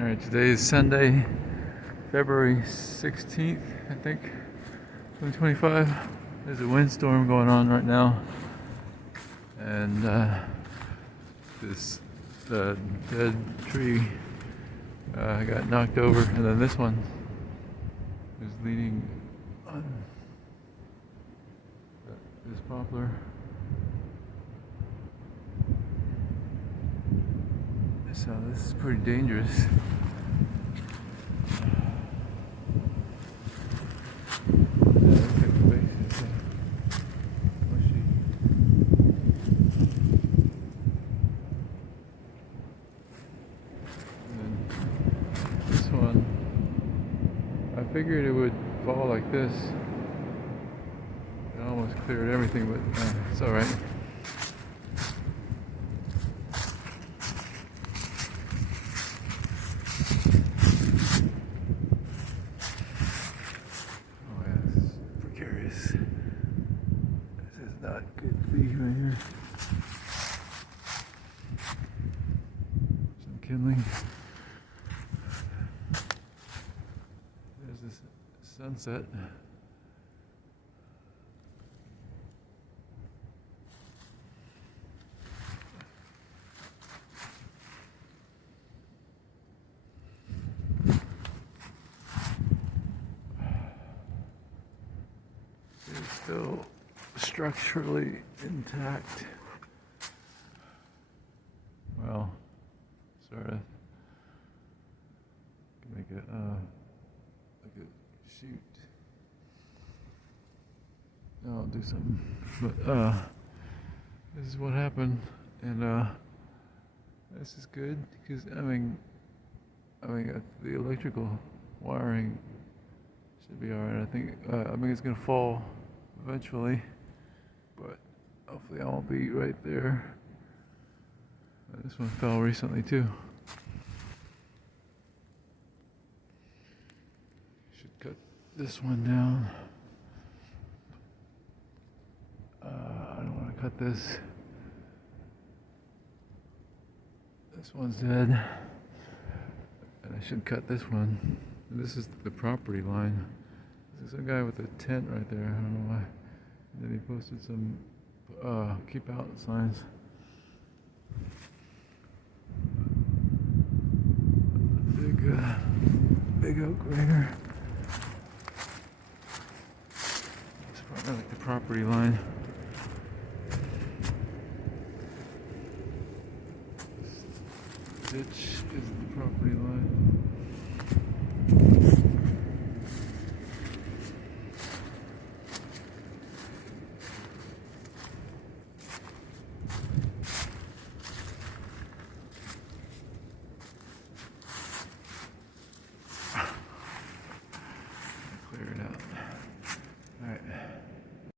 Alright, today is Sunday, February 16th, I think, 2025. There's a windstorm going on right now. And this dead tree got knocked over, and then this one is leaning on this poplar. So this is pretty dangerous. This one, I figured it would fall like this. It almost cleared everything, but it's alright. This is not good to be right here. Some kindling. There's this sunset. Still structurally intact. Well, sort of. Make it like a shoot. No, I'll do something. But this is what happened, and this is good because I mean the electrical wiring should be alright. I think it's gonna fall eventually, but hopefully I won't be right there. This one fell recently too. Should cut this one down. I don't want to cut this. This one's dead, and I should cut this one. This is the property line. There's a guy with a tent right there. I don't know why. And then he posted some keep out signs. Big oak right here. It's probably like the property line. This ditch is the property line.